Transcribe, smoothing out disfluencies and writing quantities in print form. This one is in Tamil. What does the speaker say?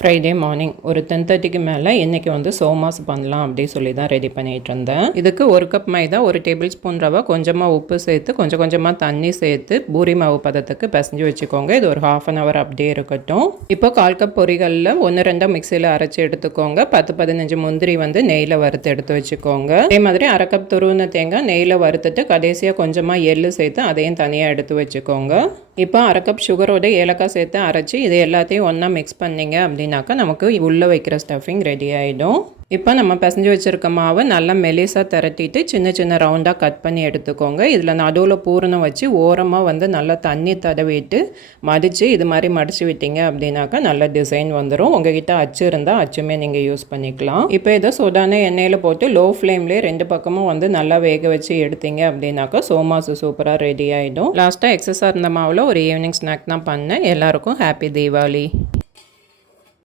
ஃப்ரைடே மார்னிங் ஒரு 10:30க்கு மேலே இன்றைக்கி வந்து சோமாஸ் பண்ணலாம் அப்படின்னு சொல்லி தான் ரெடி பண்ணிகிட்டு இருந்தேன். இதுக்கு 1 கப் மைதா, 1 டேபிள் ஸ்பூன் ரவை, கொஞ்சமாக உப்பு சேர்த்து கொஞ்சம் கொஞ்சமாக தண்ணி சேர்த்து பூரி மாவு பதத்துக்கு பிசைஞ்சு வச்சுக்கோங்க. இது ஒரு 1/2 hour அப்படியே இருக்கட்டும். இப்போ 1/4 கப் பொரிகளில் 1-2 மிக்சியில் அரைச்சி எடுத்துக்கோங்க. 10-15 முந்திரி வந்து நெய்யில் வறுத்து எடுத்து வச்சுக்கோங்க. அதே மாதிரி 1/2 கப் துருவின தேங்காய் நெய்யில் வறுத்துட்டு கடைசியாக கொஞ்சமாக எள்ளு சேர்த்து அதையும் தனியாக எடுத்து வச்சுக்கோங்க. இப்போ 1/2 கப் சுகரோட ஏலக்காய் சேர்த்து அரைச்சி இது எல்லாத்தையும் ஒன்றா மிக்ஸ் பண்ணிங்க அப்படின்னாக்கா நமக்கு உள்ளே வைக்கிற ஸ்டஃபிங் ரெடி ஆகிடும். இப்போ நம்ம பிசைஞ்சு வச்சுருக்க மாவை நல்லா மெலிசாக திரட்டிட்டு சின்ன சின்ன ரவுண்டாக கட் பண்ணி எடுத்துக்கோங்க. இதில் நடுவில் பூரணம் வச்சு ஓரமாக வந்து நல்லா தண்ணி தடவிட்டு மடித்து இது மாதிரி மடித்து விட்டீங்க அப்படின்னாக்கா நல்ல டிசைன் வந்துடும். உங்ககிட்ட அச்சு இருந்தால் அச்சுமே நீங்கள் யூஸ் பண்ணிக்கலாம். இப்போ இதை சுடான எண்ணெயில் போட்டு லோ ஃப்ளேம்லேயே 2 பக்கமும் வந்து நல்லா வேக வச்சு எடுத்தீங்க அப்படின்னாக்கா சோமாசு சூப்பராக ரெடி ஆகிடும். லாஸ்ட்டாக எக்ஸஸாக இருந்த மாவில் ஒரு ஈவினிங் ஸ்நாக் தான் பண்ணேன். எல்லாருக்கும் ஹாப்பி தீபாவளி.